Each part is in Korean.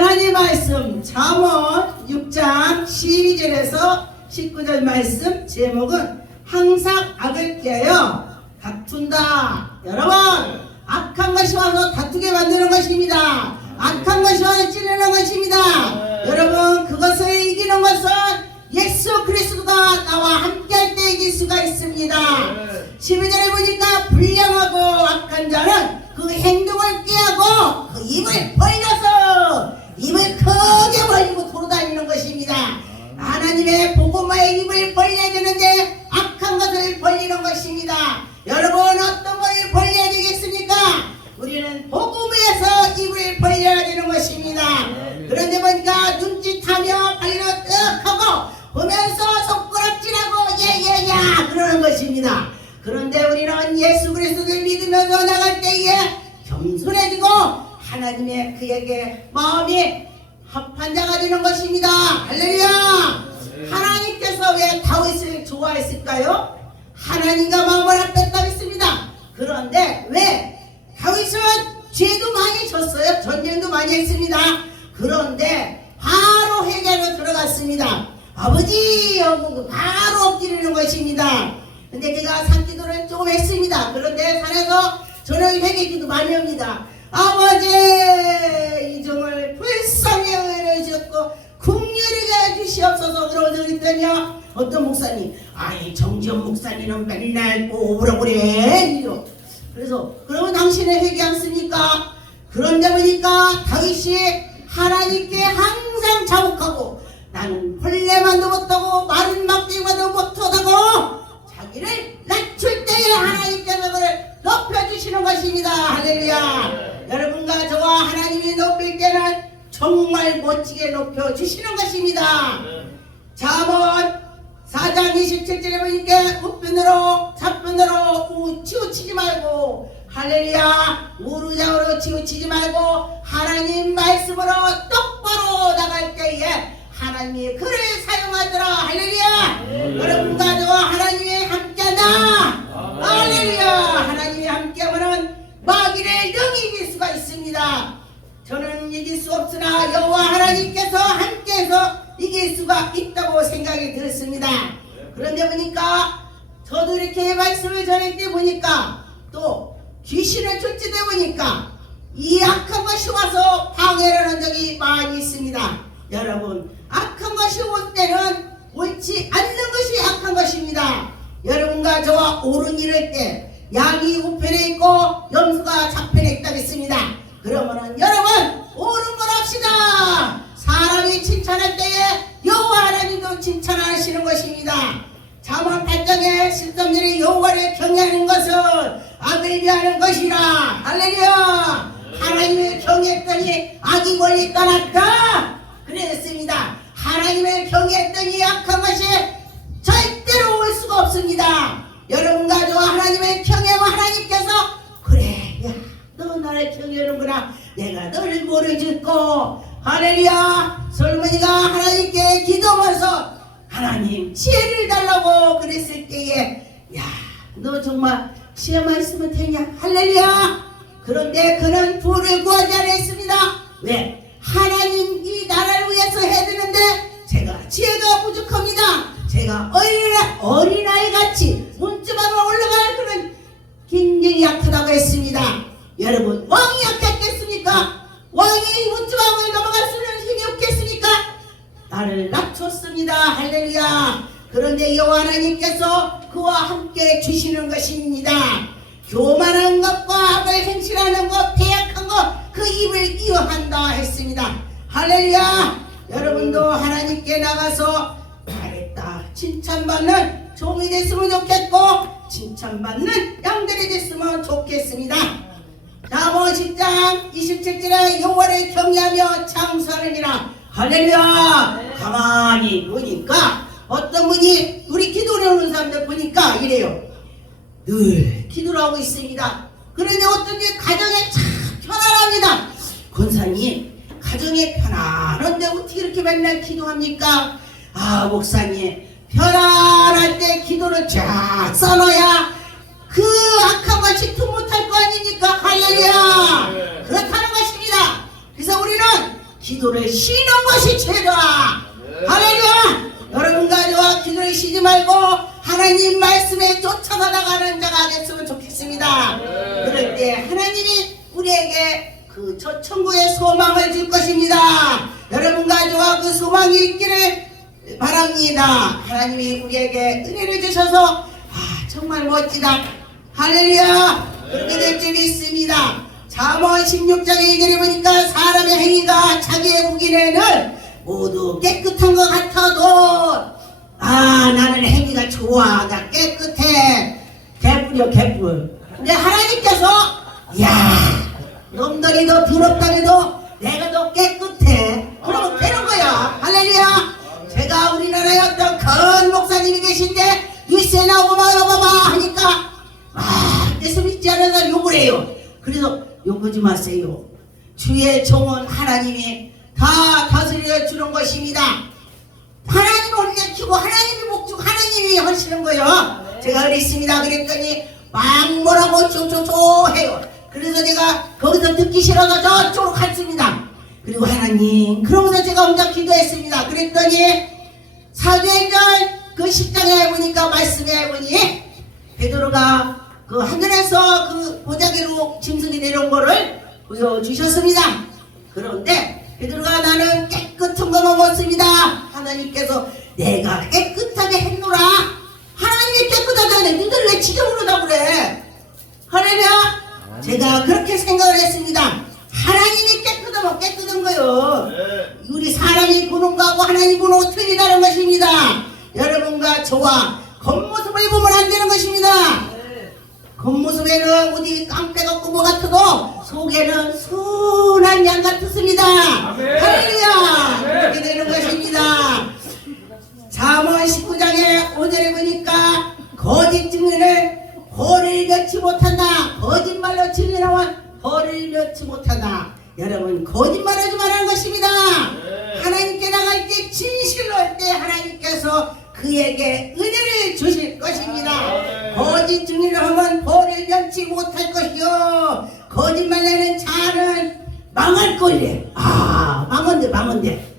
하나님 말씀 잠언 6장 12절에서 19절 말씀 제목은 항상 악을 깨어 다툰다. 여러분 악한 것이 와서 다투게 만드는 것입니다. 악한 것이 와서 찌르는 것입니다. 여러분 그것을 이기는 것은 예수 그리스도가 나와 함께 할 때 이길 수가 있습니다. 12절에 보니까 불량하고 악한 자는 그 행동을 꾀하고 그 입을 벌려서 하나님의 복음화의 입을 벌려야 되는데 악한 것을 벌리는 것입니다. 여러분 어떤 것을 벌려야 되겠습니까? 우리는 복음에서 입을 벌려야 되는 것입니다. 그런데 보니까 눈짓하며 발로 뜩 하고 보면서 손가락질하고 예예야 그러는 것입니다. 그런데 우리는 예수 그리스도를 믿으면서 나갈 때에 겸손해지고 하나님의 그에게 마음이 합한 자가 되는 것입니다. 할렐루야! 하나님께서 왜 다윗을 좋아했을까요? 하나님과 마음을 합했다고 했습니다. 그런데 왜 다윗은 죄도 많이 졌어요. 전쟁도 많이 했습니다. 그런데 바로 회개로 들어갔습니다. 아버지 하고 바로 엎드리는 것입니다. 근데 제가 산기도를 조금 했습니다. 그런데 산에서 저는 회개기도 많이 합니다. 아버지 이종을 불쌍히 은혜를 주셨고 시옵소서 그러면서 그랬더니요 어떤 목사님 아이 정지현 목사님은 맨날 꼬부라 그래 이러. 그래서 그러면 당신은 회개 않습니까? 그런데 보니까 다윗이 하나님께 항상 자복하고 나는 벌레만도 못하고 마른 막대기만도 못하다고 자기를 낮출 때에 하나님께서 그를 높여주시는 것입니다. 할렐루야. 여러분과 저와 하나님이 높일 때는 정말 멋지게 높여주시는 것입니다. 잠언 4장 27절에 보니까 우편으로 좌편으로 우- 치우치지 말고 할렐루야 우르좌우로 치우치지 말고 하나님 말씀으로 똑바로 나갈 때에 하나님이 그를 사용하더라. 할렐루야. 여러분과 저와 하나님이 함께한다. 할렐루야. 하나님이 함께하면 마귀를 능히 이길 수가 있습니다 저는 이길 수 없으나 여호와 하나님께서 함께해서 이길 수가 있다고 생각이 들었습니다. 그런데 보니까 저도 이렇게 말씀을 전할 때 보니까 또 귀신을 쫓지다 보니까 이 악한 것이 와서 방해를 하는 적이 많이 있습니다. 여러분 악한 것이 올 때는 옳지 않는 것이 악한 것입니다. 여러분과 저와 옳은 일을 때 양이 우편에 있고 염소가 좌편에 있다고 했습니다. 그러면은 여러분 옳은 걸 합시다. 사람이 칭찬할 때에 여호와 하나님도 칭찬하시는 것입니다. 잠언 8장에 실점들이 여호와를 경외하는 것은 악을 위하는 것이라. 할렐루야! 하나님을 경외했더니 악이 멀리 떠났다. 그랬습니다. 하나님을 경외했더니 악한 것이 절대로 올 수가 없습니다. 여러분과 저와 하나님을 경외하면 하나님께서 그래 야, 너 나를 경외하는구나. 내가 너를 모르겠고. 할렐루야. 솔머니가 하나님께 기도하면서 하나님 지혜를 달라고 그랬을 때에 야너 정말 지혜만 있으면 되냐? 할렐루야. 그런데 그는 부를 구하지 않았습니다. 왜? 하나님 이 나라를 위해서 해야 되는데 제가 지혜가 부족합니다. 제가 어린아이, 어린아이 같이 문주방으로 올라가는 그런 굉장히 약하다고 했습니다 여러분 왕이 약했겠습니까 왕이 문주방을 넘어갈 수는 힘이 없겠습니까 나를 낮췄습니다. 할렐루야. 그런데 여호와 하나님께서 그와 함께 주시는 것입니다. 교만한 것과 악을 행실하는 것, 배약한 것, 그 입을 이어한다 했습니다. 할렐루야. 여러분도 하나님께 나가서 잘했다. 칭찬받는 종이 됐으면 좋겠고, 칭찬받는 양들이 됐으면 좋겠습니다. 잠언 10장 27절에 여호와를 경외하며 창수하느니라 할렐루야! 가만히 보니까 어떤 분이 우리 기도를 오는 사람들 보니까 이래요. 늘 기도를 하고 있습니다. 그런데 어떤 게 가정에 참 편안합니다. 권사님 가정에 편안한데 어떻게 이렇게 맨날 기도합니까? 아 목사님 편안할 때 기도를 쫙 써놔야 그 악한 것이 투못할 거 아닙니까? 할렐루야! 그렇다는 것입니다. 그래서 우리는 기도를 쉬는 것이 죄다. 할렐루야! 여러분과 저와 기도를 쉬지 말고 하나님 말씀에 쫓아가 나가는 자가 됐으면 좋겠습니다. 그럴 때 하나님이 우리에게 그 저 천국의 소망을 줄 것입니다. 여러분과 저와 그 소망이 있기를 바랍니다. 하나님이 우리에게 은혜를 주셔서 아 정말 멋지다. 할렐루야! 그렇게 될줄 믿습니다. 잠언 16장에 얘기를 보니까 사람의 행위가 자기의 보기에는 모두 깨끗한 것 같아도 아 나는 행위가 좋아 나 깨끗해. 개뿔이요 개뿔. 근데 하나님께서 야 놈들이 더 더럽다 해도 내가 더 깨끗해. 그러면 되는 거야. 할렐루야! 제가 우리나라에 어떤 큰 목사님이 계신데 뉴스에 나오고 막 여봐봐 하니까 아 예수 믿지 사람 욕을 해요 그래서 욕하지 마세요 주의 종은 하나님이 다 다스려 주는 것입니다 하나님 우리가 키고 하나님이 목주고 하나님이 하시는 거예요. 제가 그랬습니다. 그랬더니 막 뭐라고 쪼쪼쪼 해요. 그래서 제가 거기서 듣기 싫어서 저쪽으로 갔습니다. 그리고 하나님 그러면서 제가 혼자 기도했습니다. 그랬더니 사도행전 그 10장에 보니까 말씀에 보니 베드로가 그 하늘에서 그 보자기로 짐승이 내려온 거를 보여주셨습니다. 그런데 베드로가 나는 깨끗한 거 먹었습니다. 하나님께서 내가 깨끗하게 했노라. 하나님이 깨끗하다네. 니들 왜 지저분하다 그래? 할렐루야. 제가 그렇게 생각을 했습니다. 하나님이 깨끗하면 깨끗한 거요. 우리 사람이 보는 거하고 하나님 보는 거 틀리다는 것입니다. 여러분과 저와 겉모습을 보면 안 되는 것입니다. 겉모습에는 어디 깡패 같고 뭐 같아도 속에는 순한 양 같았습니다. 아멘. 할렐루야! 그렇게 되는 것입니다. 잠언 19장에 5절에 보니까 거짓 증인을 벌을 넣지 못한다. 거짓말로 증인하면 벌을 넣지 못한다. 여러분 거짓말하지 말라는 것입니다. 하나님께 나갈 때 진실로 할 때 하나님께서 그에게 은혜를 주실 것입니다. 거짓 증인을 하면 벌을 넣지 못할 것이요. 거짓말 내는 자는 망할 거래. 아 망한데 망한데.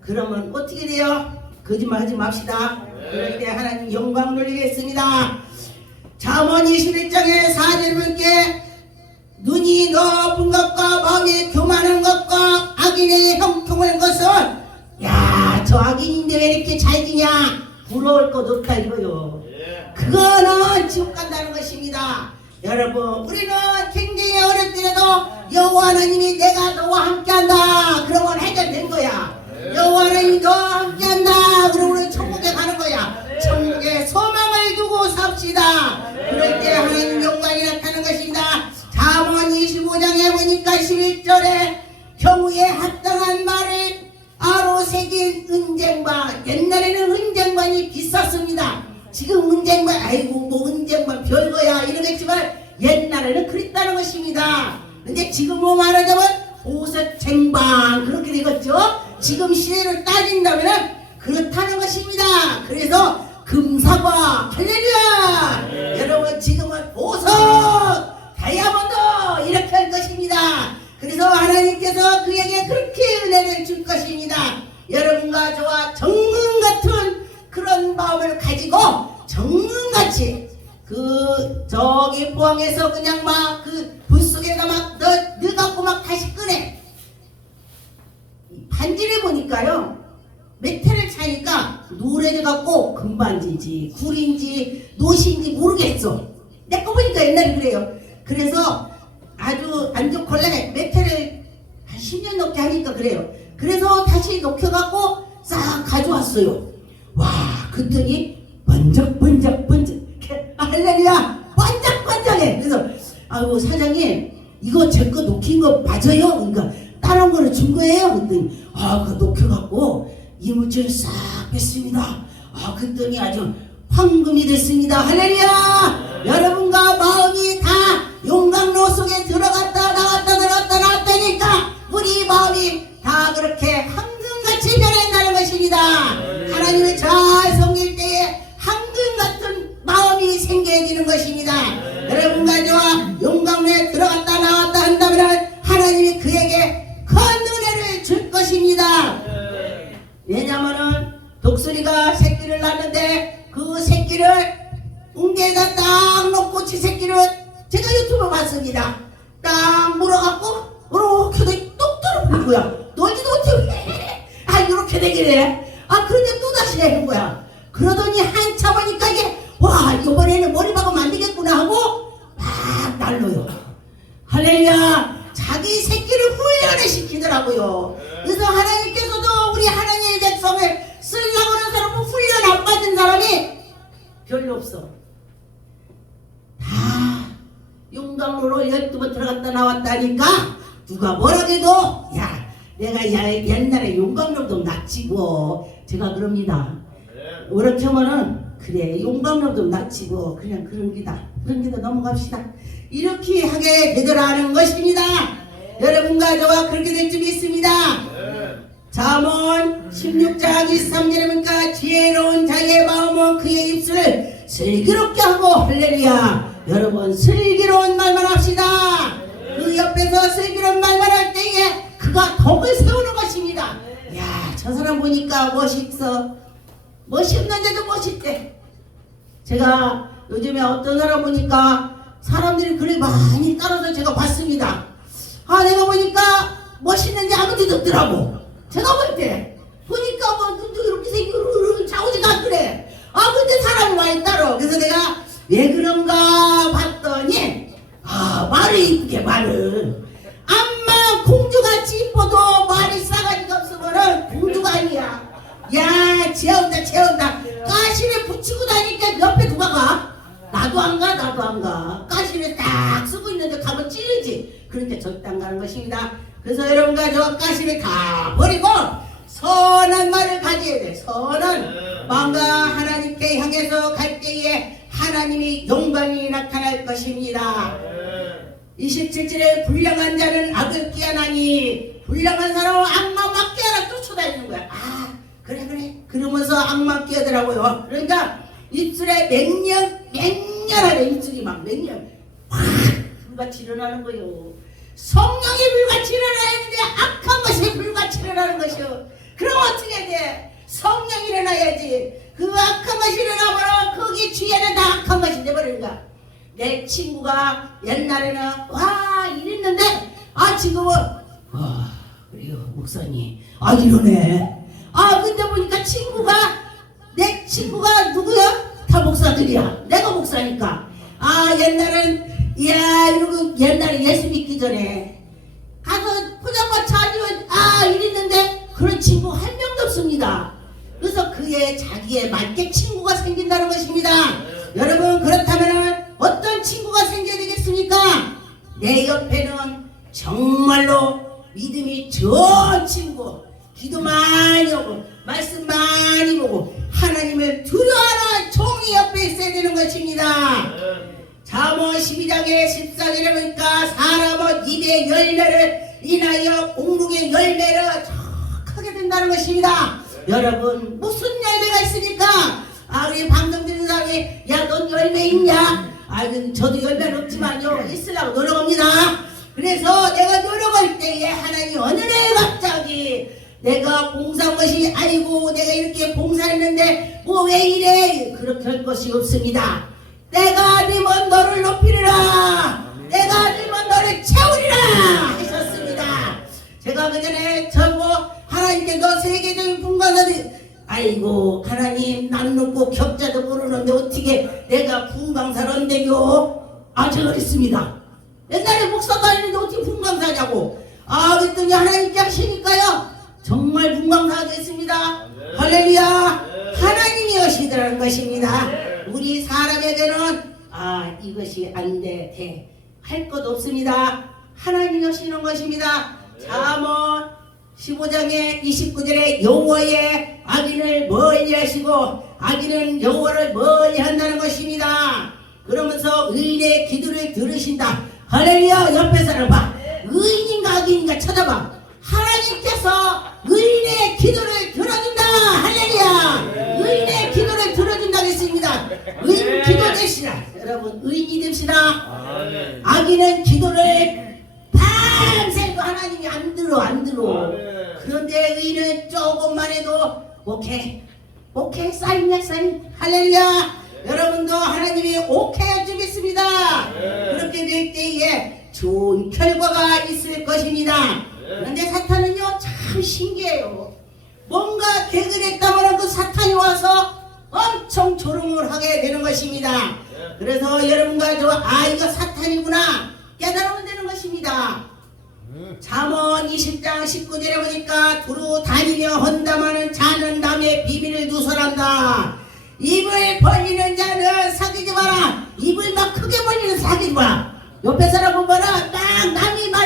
그러면 어떻게 돼요? 거짓말 하지 맙시다. 그럴 때 하나님 영광 돌리겠습니다. 잠언 21장에 4절 분께 눈이 높은 것과 마음이 교만한 것과 악인의 형통한 것은 야, 저 악인인데 왜 이렇게 잘 지냐? 부러울 것 없다 이거요. 그거는 지옥 간다는 것입니다. 여러분, 우리는 굉장히 어렵더라도 여호와 하나님이 내가 너와 함께한다. 그러면 해결된 거야. 여호와 하나님이 너와 함께한다. 그러면 천국에 가는 거야. 천국에 소망을 두고 삽시다. 그럴 때 하나님 영광이 나타나는 것입니다. 잠언 25장에 보니까 11절에 경우에 지금 은쟁반 아이고 뭐 은쟁반 별거야 이러겠지만 옛날에는 그랬다는 것입니다. 근데 지금 뭐 말하자면 보석 쟁반 그렇게 되겠죠? 지금 시대를 따진다면 그렇다는 것입니다. 그래서 금사과 할렐루야! 여러분 지금은 보석 다이아몬드 이렇게 할 것입니다. 그래서 하나님께서 그에게 그렇게 은혜를 줄 것입니다. 여러분과 저와 정금 같은 그런 마음을 가지고 정금같이 그 저기 포항에서 그냥 막 그 불 속에다 막 넣, 넣어갖고 막 다시 끄네. 반지를 보니까요. 메탈을 차니까 노래져갖고 금반지인지 굴인지 노시인지 모르겠어. 내 거 보니까 옛날에 그래요. 그래서 아주 안 좋걸래 메탈을 한 10년 넘게 하니까 그래요. 그래서 다시 녹여갖고 싹 가져왔어요. 와, 그랬더니 번쩍 번쩍 번쩍 할렐루야 번쩍 번쩍해. 그래서 아이고 사장님 이거 제 거 녹인 거 맞아요? 그러니까 다른 거를 준 거예요? 그랬더니 아, 그 녹여갖고 이물질을 싹 뺐습니다. 아, 그랬더니 아주 황금이 됐습니다. 할렐루야! 여러분과 마음이 다 용광로 속에 들어갔다 똑 떨어뜨리고요. 놀지도 못해. 아 이렇게 되길래 아 그런데 또 다시 내는 거야. 그러더니 한참 하니까 이게 와 이번에는 머리 박으면 안 되겠구나 하고 막 날로요. 할렐루야. 자기 새끼를 훈련을 시키더라고요. 그래서 하나님께서도 우리 하나님의 백성을 쓰려고 하는 사람은 훈련 안 받은 사람이 별로 없어. 다 용광로로 열두 번 들어갔다 나왔다니까 누가 뭐라 해도 야 내가 야, 옛날에 용광로도 낚시고 제가 그럽니다. 그렇게 하면은 그래 용광로도 낚시고 그냥 그런 기다 그런 기다 넘어갑시다. 이렇게 하게 되더라는 것입니다. 여러분과 저와 그렇게 될 줄 믿습니다. 잠언 16장 23절이니까 지혜로운 자의 마음은 그의 입술을 슬기롭게 하고 할렐루야 여러분 슬기로운 말만 합시다 그 옆에서 슬기로운 말만 할 때에 보니까 멋있어 멋있는데도 멋있대 제가 요즘에 어떤 사람 보니까 사람들이 그리 많이 따라서 제가 봤습니다. 아 내가 보니까 멋있는지 아무데도 없더라고. 제가 볼 때 보니까 뭐 눈도 이렇게 생기고 자오지가 않더래. 아 근데 사람이 많이 따라. 그래서 내가 왜 그런가 봤더니 아 말을 이쁘게 말을 암만 공주같이 이뻐도 말이 싸가지가 없으면은 공주가 아니야. 야, 재운다. 가시를 붙이고 다니니까 옆에 누가 가? 나도 안 가, 나도 안 가. 가시를 딱 쓰고 있는데 가면 찌르지. 그렇게 절대 안 가는 것입니다. 그래서 여러분과 저 가시를 다 버리고 선한 말을 가져야 돼. 선한 마음과 하나님께 향해서 갈 때에 하나님이 영광이 나타날 것입니다. 27절에 불량한 자는 악을 끼어나니 불량한 사람은 악마 맞게 하라 쫓아다니는 거야. 아 그래 그래 그러면서 악마 끼어더라고요. 그러니까 입술에 맹렬 맹렬하네 입술이 막 맹렬 확 불같이 일어나는 거요. 성령이 불같이 일어나는데 악한 것이 불같이 일어나는 것이요. 그럼 어떻게 돼? 성령이 일어나야지. 그 악한 것이 일어나면 거기 뒤에는 다 악한 것이 거야. 내 친구가 옛날에는 와 이랬는데 아 지금은 와 그래요 목사님 아 이러네 아 근데 보니까 친구가 내 친구가 누구야? 다 목사들이야. 내가 목사니까. 아 옛날엔 야 이러고 옛날에 예수 믿기 전에 가서 포장마차 아니면 아 이랬는데 그런 친구 한 명도 없습니다. 그래서 그의 자기에 맞게 친구가 생긴다는 것입니다. 여러분 그렇다면은 어떤 친구가 생겨야 되겠습니까? 내 옆에는 정말로 믿음이 좋은 친구, 기도 많이 하고 말씀 많이 보고 하나님을 두려워하는 종이 옆에 있어야 되는 것입니다. 잠언 12장에 14절에 보니까 사람은 입의 열매를 인하여 공복의 열매를 척하게 된다는 것입니다. 여러분 무슨 열매가 있습니까? 아 우리 방금 들은 사람이 야넌 열매 있냐? 아 그, 저도 열매는 없지만요 있으려고 노력합니다. 그래서 내가 노력할 때에 하나님 어느 날 갑자기 내가 봉사한 것이 아니고 내가 이렇게 봉사했는데 뭐 왜 이래? 그렇게 할 것이 없습니다. 내가 아니면 너를 높이리라. 내가 아니면 너를 채우리라 하셨습니다. 제가 그 전에 저보 하나님께 너 세계적인 분과사들 아이고 하나님 난 놓고 격자도 모르는데 어떻게 내가 분광사를 한대요 아저 그랬습니다. 옛날에 목사도 아닌데 어떻게 분광사냐고. 아 그랬더니 하나님께 하시니까요 정말 분광사 됐습니다 할렐루야 하나님이 하시더라는 것입니다 우리 사람에게는 아 이것이 안돼할 것 없습니다 하나님이 하시는 것입니다 잠언 15장의 29절에 여호와의 악인을 멀리 하시고 악인은 여호와를 멀리 한다는 것입니다. 그러면서 의인의 기도를 들으신다. 할렐루야 옆에 사람 봐. 의인인가 악인인가 쳐다봐. 하나님께서 의인의 기도를 들어준다. 할렐루야. 의인의 기도를 들어준다 했습니다. 의인 기도 되시라. 여러분 의인이 됩시다. 악인은 기도를 밤새도 하나님이 안 들어 안 들어. 그런데 의는 조금만 해도 오케이 오케이 사인이야 사인 할렐루야 여러분도 하나님이 오케이 해주겠습니다 그렇게 될 때에 좋은 결과가 있을 것입니다 그런데 사탄은요 참 신기해요 뭔가 개그랬다면 그 사탄이 와서 엄청 조롱을 하게 되는 것입니다 그래서 여러분과 저 아이가 사탄이구나 깨달으면 되는 것입니다 잠언 20장 19절에 보니까 두루 다니며 헌담하는 자는 남의 비밀을 누설한다. 입을 벌리는 자는 사귀지 마라. 입을 막 크게 벌리는 사귀지 마라. 옆에 사람 보면은 딱 남이 사람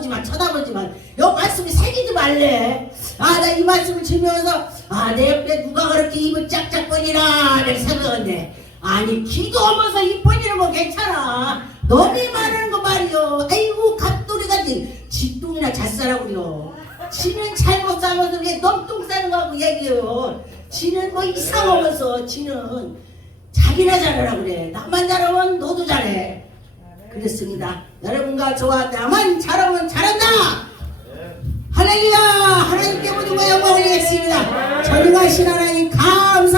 쳐다보지 마, 쳐다보지 마. 요 말씀이 새기지 말래. 아, 나 이 말씀을 들으면서 아, 내 옆에 누가 그렇게 입을 짝짝 벌리나 내가 생각했네. 아니, 기도하면서 입 벌리는 건 괜찮아. 너이 말하는 거 말이요. 아이고, 갑돌이가지. 집똥이나 잘 싸라고요. 지는 잘못 싸면서 왜 넘똥 싸는 거하고 얘기해요. 지는 뭐 이상하면서 지는 자기나 잘하라 그래. 나만 잘하면 너도 잘해. 그랬습니다. 여러분과 저와 나만 잘하면 잘한다. 할렐루야! 하나님께 모든 거 영광을 드리겠습니다. 전능하신 하나님 감사.